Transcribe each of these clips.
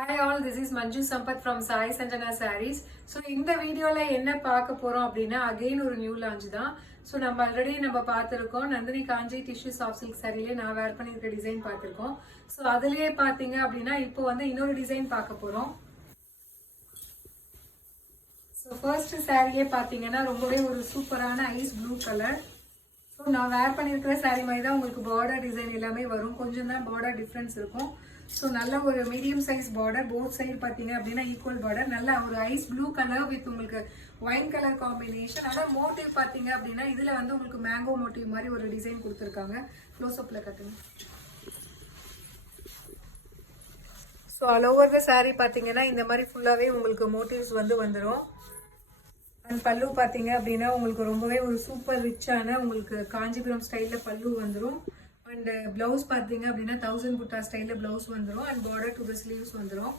Hi all, this is Manju Sampath from Sai Sanjana Sarees. So இந்த வீடியோல என்ன பார்க்க போறோம் அப்படின்னா அகைன் ஒரு நியூ லான்ச் தான். ஸோ நம்ம ஆல்ரெடி பார்த்துருக்கோம் நந்தினி காஞ்சி டிஷ்யூ சாஃப்ட் சில்க் சாரிலே நான் வேர் பண்ணியிருக்க டிசைன் பார்த்துருக்கோம். ஸோ அதுலேயே பார்த்தீங்க அப்படின்னா இப்போ வந்து இன்னொரு டிசைன் பார்க்க போகிறோம். ஸோ ஃபர்ஸ்ட் சாரியே பார்த்தீங்கன்னா ரொம்பவே ஒரு சூப்பரான ஐஸ் ப்ளூ கலர். ஸோ நான் வேர் பண்ணியிருக்கிற சாரி மாதிரி தான் உங்களுக்கு பார்டர் டிசைன் எல்லாமே வரும். கொஞ்சம் தான் பார்டர் டிஃப்ரென்ஸ் இருக்கும். ஸோ நல்ல ஒரு medium size border, both side பார்த்தீங்க அப்படின்னா ஈக்குவல் பார்டர். நல்ல ஒரு ஐஸ் ப்ளூ கலர் வித் உங்களுக்கு ஒயின் கலர் காம்பினேஷன். ஆனால் மோட்டிவ் பார்த்தீங்க அப்படின்னா இதில் வந்து உங்களுக்கு மேங்கோ மோட்டிவ் மாதிரி ஒரு டிசைன் கொடுத்துருக்காங்க. க்ளோஸ்அப்பில் கட்டுங்க. So all over the sari பார்த்தீங்கன்னா இந்த மாதிரி ஃபுல்லாகவே உங்களுக்கு மோட்டிவ்ஸ் வந்து வந்துடும். அண்ட் பல்லு பார்த்தீங்க அப்படின்னா உங்களுக்கு ரொம்பவே ஒரு சூப்பர் ரிச்சான உங்களுக்கு காஞ்சிபுரம் ஸ்டைலில் பல்லு வந்துடும். அண்ட் பிளவுஸ் பார்த்தீங்க அப்படின்னா 1000 புட்டா ஸ்டைலில் பிளவுஸ் வந்துடும். And border to the sleeves வந்துடும்.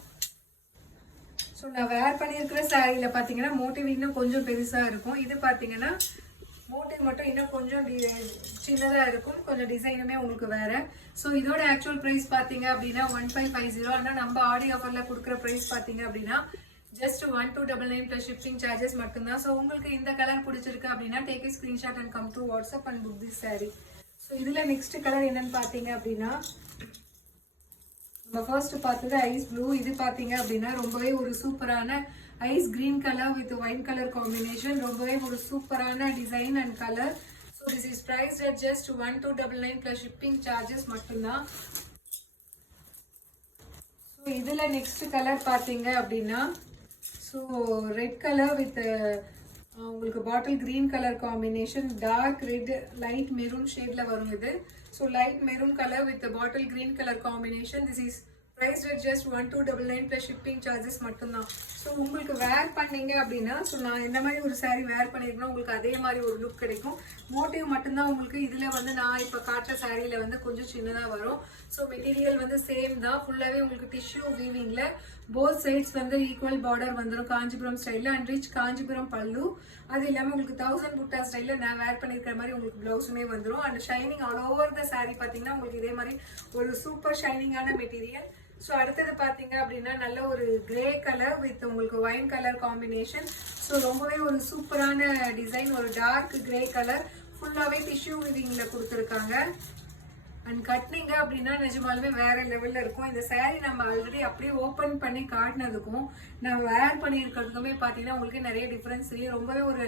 ஸோ நான் வேர் பண்ணியிருக்கிற சாரியில் பார்த்தீங்கன்னா மோட்டிவ் இன்னும் கொஞ்சம் பெருசாக இருக்கும். இது பார்த்தீங்கன்னா மோட்டிவ் மட்டும் இன்னும் கொஞ்சம் சின்னதாக இருக்கும். கொஞ்சம் டிசைனுமே உங்களுக்கு வேறு. ஸோ இதோட ஆக்சுவல் ப்ரைஸ் பார்த்தீங்க அப்படின்னா 1550. ஆனால் நம்ம ஆடி ஆஃபரில் கொடுக்குற ப்ரைஸ் பார்த்தீங்க அப்படின்னா ஜஸ்ட் 1299 ப்ளஸ் ஷிப்பிங் சார்ஜஸ் மட்டும்தான். ஸோ உங்களுக்கு இந்த கலர் பிடிச்சிருக்கு அப்படின்னா take a screenshot and come to WhatsApp and book this sorry. So இதில் நெக்ஸ்ட் கலர் என்னன்னு பார்த்தீங்க அப்படின்னா நம்ம ஃபர்ஸ்ட் பார்த்தது ஐஸ் ப்ளூ. இது பார்த்தீங்க அப்படின்னா ரொம்பவே ஒரு சூப்பரான ice green colour with wine colour combination. ரொம்பவே ஒரு சூப்பரான design and colour. So this is priced at just 1299 plus shipping charges மட்டும்தான். ஸோ இதில் நெக்ஸ்ட் கலர் பார்த்தீங்க அப்படின்னா ஸோ ரெட் கலர் வித் உங்களுக்கு bottle green colour combination, dark red light maroon ஷேட்ல வரும் இது. So light maroon colour with bottle green colour combination. This is price at just 1299 plus shipping charges மட்டும்தான். So உங்களுக்கு வேர் பண்ணீங்க அப்படின்னா ஸோ நான் இந்த மாதிரி ஒரு சாரீ வேர் பண்ணியிருக்கேன்னா உங்களுக்கு அதே மாதிரி ஒரு லுக் கிடைக்கும். மோட்டிவ் மட்டும்தான் உங்களுக்கு இதில் வந்து நான் இப்போ காட்டுற சாரியில் வந்து கொஞ்சம் சின்னதாக வரும். ஸோ மெட்டீரியல் வந்து சேம் தான். ஃபுல்லாகவே உங்களுக்கு டிஷ்யூ வீவிங்கில் போத் சைட்ஸ் வந்து ஈக்குவல் பார்டர் வந்துடும் காஞ்சிபுரம் ஸ்டைலில். அண்ட் ரிச் காஞ்சிபுரம் பல்லு. அது இல்லாமல் உங்களுக்கு 1000 புட்டா ஸ்டைலில் நான் வேர் பண்ணியிருக்கிற மாதிரி உங்களுக்கு ப்ளவுஸுமே வந்துடும். And shining all over the sari பார்த்தீங்கன்னா உங்களுக்கு இதே மாதிரி ஒரு சூப்பர் ஷைனிங்கான மெட்டீரியல். ஸோ அடுத்தது பார்த்தீங்க அப்படின்னா நல்ல ஒரு கிரே கலர் வித் உங்களுக்கு ஒயின் கலர் காம்பினேஷன். ஸோ ரொம்பவே ஒரு சூப்பரான டிசைன். ஒரு டார்க் கிரே கலர் ஃபுல்லாகவே டிஷ்யூ வீவிங்கில் கொடுத்துருக்காங்க. அண்ட் கட்டினீங்க அப்படின்னா நிஜமாலுமே வேற லெவலில் இருக்கும். இந்த சாரீ நம்ம ஆல்ரெடி அப்படியே ஓப்பன் பண்ணி காட்டினதுக்கும் நான் வேர் பண்ணியிருக்கிறதுக்குமே பார்த்தீங்கன்னா உங்களுக்கு நிறைய டிஃப்ரென்ஸ் தெரியும். ரொம்பவே ஒரு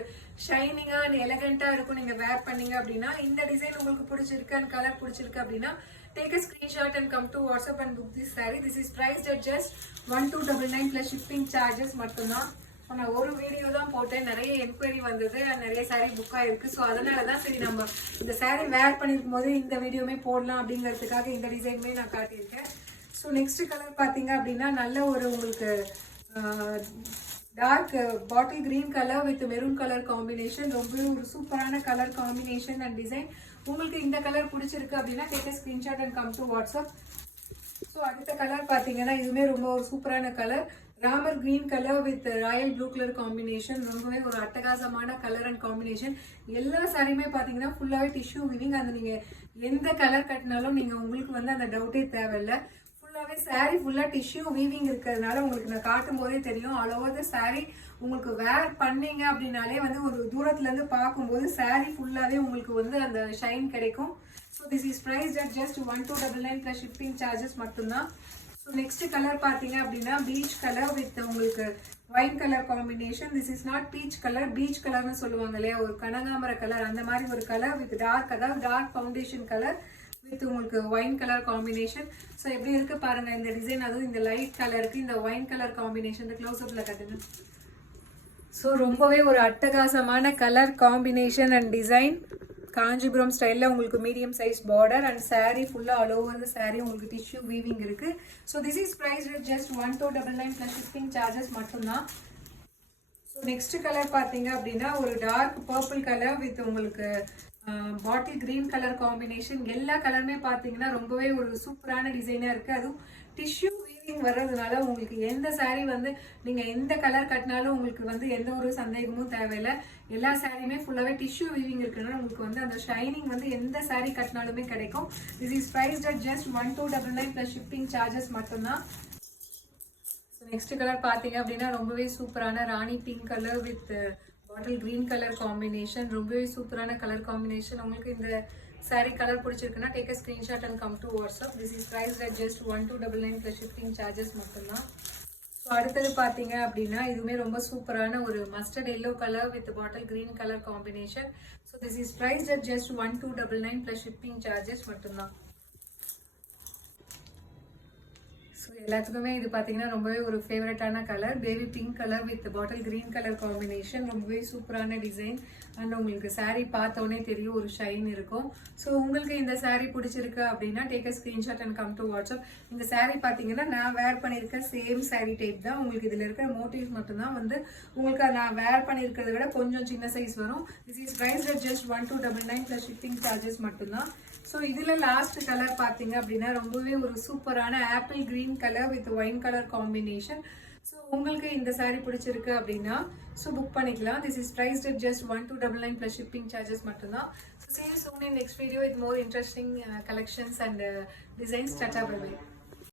ஷைனிங்காக அண்ட் எலகண்ட்டாக இருக்கும் நீங்கள் வேர் பண்ணீங்க அப்படின்னா. இந்த டிசைன் உங்களுக்கு பிடிச்சிருக்கு அண்ட் கலர் பிடிச்சிருக்கு அப்படின்னா take a screenshot and come to WhatsApp and book this saree. This is priced at just 1299 plus shipping charges மட்டும்தான். நான் ஒரு வீடியோ தான் போட்டேன், நிறைய என்கொயரி வந்தது, நிறைய சாரீ புக் ஆயிருக்கு. ஸோ அதனால தான் சரி நம்ம இந்த சாரீ வேர் பண்ணியிருக்கும் போது இந்த வீடியோமே போடலாம் அப்படிங்கிறதுக்காக இந்த டிசைனுமே நான் காட்டியிருக்கேன். ஸோ நெக்ஸ்ட் கலர் பார்த்தீங்க அப்படின்னா நல்ல ஒரு உங்களுக்கு dark bottle green colour with maroon colour combination. ரொம்பவே ஒரு சூப்பரான கலர் காம்பினேஷன் அண்ட் டிசைன். உங்களுக்கு இந்த கலர் பிடிச்சிருக்கு அப்படின்னா take a screenshot and come to WhatsApp. So அடுத்த கலர் பார்த்தீங்கன்னா இதுவுமே ரொம்ப ஒரு சூப்பரான colour. Ramar green colour with Royal blue colour combination. ரொம்பவே ஒரு அட்டகாசமான கலர் அண்ட் காம்பினேஷன். எல்லா சாரியுமே பார்த்தீங்கன்னா ஃபுல்லாகவே டிஷ்யூ வீவிங். அந்த நீங்கள் எந்த கலர் கட்டினாலும் நீங்கள் உங்களுக்கு வந்து அந்த டவுட்டே தேவையில்லை. ஃபுல்லாகவே சாரீ ஃபுல்லாக டிஷ்யூ வீவிங் இருக்கிறதுனால உங்களுக்கு நான் காட்டும் போதே தெரியும். ஆல் ஓவர் த சாரீ உங்களுக்கு வேர் பண்ணீங்க அப்படின்னாலே வந்து ஒரு தூரத்துலேருந்து பார்க்கும்போது சாரீ ஃபுல்லாகவே உங்களுக்கு வந்து அந்த ஷைன் கிடைக்கும். So this is priced at just 1299 plus shipping charges மட்டும்தான். ஸோ நெக்ஸ்ட் கலர் பார்த்தீங்க அப்படின்னா பீச் கலர் வித் உங்களுக்கு wine colour combination. This is not peach colour, peach கலர்னு சொல்லுவாங்க இல்லையா, ஒரு கனகாமர கலர் அந்த மாதிரி ஒரு கலர் வித் டார்க், அதாவது டார்க் ஃபவுண்டேஷன் கலர் வித் உங்களுக்கு ஒயின் கலர் காம்பினேஷன். ஸோ எப்படி இருக்கு பாருங்க இந்த டிசைன். அதுவும் இந்த லைட் கலருக்கு இந்த ஒயின் கலர் காம்பினேஷன். இந்த க்ளோஸ்அப்பில் கட்டுங்க. ஸோ ரொம்பவே ஒரு அட்டகாசமான colour combination and design. Kanchipuram ஸ்டைலில் உங்களுக்கு medium size border and sari ஃபுல்லாக ஆல் ஓவர் த சாரீ உங்களுக்கு டிஷ்யூ வீவிங் இருக்குது. So this is price just 1299 plus shipping charges மட்டும்தான். ஸோ நெக்ஸ்ட் கலர் பார்த்தீங்க அப்படின்னா ஒரு டார்க் பர்பிள் கலர் வித் உங்களுக்கு பாட்டில் கிரீன் கலர் காம்பினேஷன். எல்லா கலருமே பார்த்தீங்கன்னா ரொம்பவே ஒரு சூப்பரான டிசைனாக இருக்குது. அதுவும் டிஷ்யூ வீவிங் வர்றதுனால உங்களுக்கு எந்த சாரீ வந்து நீங்கள் எந்த கலர் கட்டினாலும் உங்களுக்கு வந்து எந்த ஒரு சந்தேகமும் தேவையில்லை. எல்லா சாரியுமே ஃபுல்லாகவே டிஷ்யூ வீவிங் இருக்கிறதுனால உங்களுக்கு வந்து அந்த ஷைனிங் வந்து எந்த சாரீ கட்டினாலுமே கிடைக்கும். This is priced at just 1299 plus shipping charges மட்டும்தான். நெக்ஸ்ட் கலர் பார்த்தீங்க அப்படின்னா ரொம்பவே சூப்பரான rani pink colour with bottle green colour combination. ரொம்பவே சூப்பரான கலர் காம்பினேஷன். உங்களுக்கு இந்த saree கலர் பிடிச்சிருக்குன்னா take a screenshot and come to WhatsApp. This is priced at just 1299 plus shipping charges மட்டும்தான். ஸோ அடுத்தது பார்த்தீங்க அப்படின்னா இதுவுமே ரொம்ப சூப்பரான ஒரு mustard yellow colour with bottle green colour combination. So this is priced at just 1299 plus shipping charges மட்டும்தான். So எல்லாத்துக்குமே இது பார்த்தீங்கன்னா ரொம்பவே ஒரு ஃபேவரட்டான colour baby pink colour with bottle green colour combination. ரொம்பவே சூப்பரான டிசைன் அண்ட் உங்களுக்கு saree பார்த்தோன்னே தெரியும் ஒரு ஷைன் இருக்கும். ஸோ உங்களுக்கு இந்த saree பிடிச்சிருக்கு அப்படின்னா take a screenshot and come to WhatsApp. இந்த saree பார்த்தீங்கன்னா நான் வேர் பண்ணியிருக்க சேம் saree டைப் தான். உங்களுக்கு இதில் இருக்கிற மோட்டிவ்ஸ் மட்டும்தான் வந்து உங்களுக்கு நான் வேர் பண்ணியிருக்கிறத விட கொஞ்சம் சின்ன சைஸ் வரும். This is priced at just 1299 plus shipping charges மட்டும்தான். ஸோ இதில் லாஸ்ட் கலர் பார்த்தீங்க அப்படின்னா ரொம்பவே ஒரு சூப்பரான apple green colour with wine colour combination. So உங்களுக்கு இந்த saree பிடிச்சிருக்கு அப்படின்னா ஸோ புக் பண்ணிக்கலாம். This is priced at just 1299 plus shipping charges மட்டும்தான். So see you soon in next video with more interesting collections and designs. Tata, bye bye.